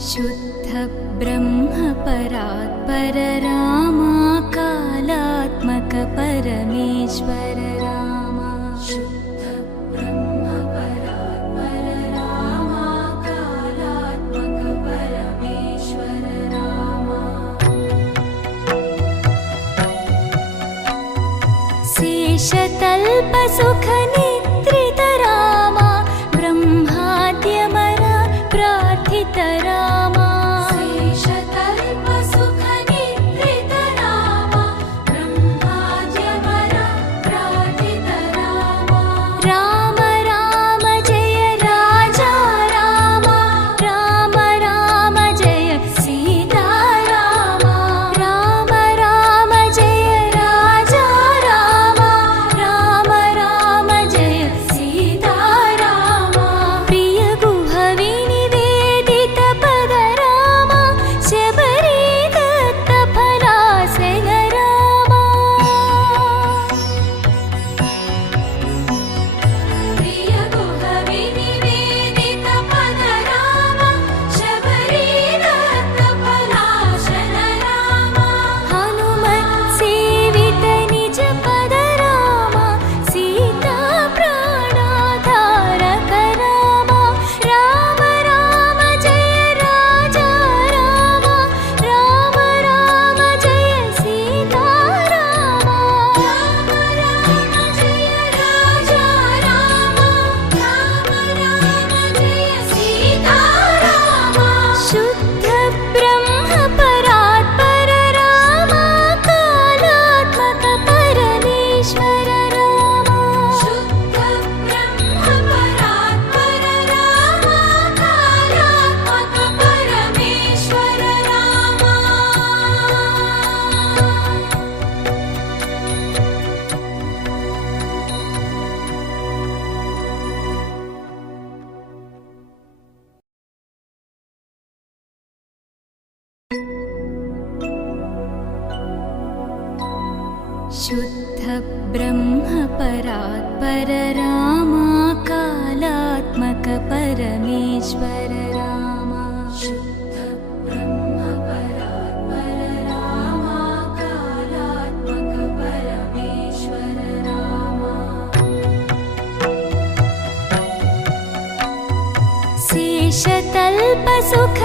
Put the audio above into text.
शुद्ध ब्रह्म परात्पर रामा कालात्मक परमेश्वर रामा। शुद्ध ब्रह्म परात्पर रामा कालात्मक परमेश्वर रामा। शेषतल्प सुख निद्रित रामा ब्रह्माद्यमर प्रार्थित रामा। शेषतल्प सुख निद्रित रामा ब्रह्माद्यमर प्रार्थित रामा। राम राम जय राजा रामा, राम राम जय सीता रामा। राम राम जय राजा रामा, राम राम जय सीता रामा। प्रिय गुह विनिवेदित पद रामा, शबरी दत्त फलासन रामा। प्रिय गुह विनिवेदित पद रामा, शबरी दत्त फलासन रामा। हनुमत् सेवित निज पद रामा, सीता प्राणाधारक रामा। राम राम जय राजा रामा, राम राम जय सीता रामा। राम राम जय राजा रामा, राम राम जय सीता रामा। शुद्ध ब्रह्म परात्पर रामा कालात्मक परमेश्वर रामा। शुद्ध ब्रह्म परात्पर रामा कालात्मक परमेश्वर रामा। शुद्ध ब्रह्म परात्पर रामा कालात्मक परमेश्वर रामा। शुद्ध ब्रह्म परात्पर रामा कालात्मक परमेश्वर रामा। शेषतल्प सुख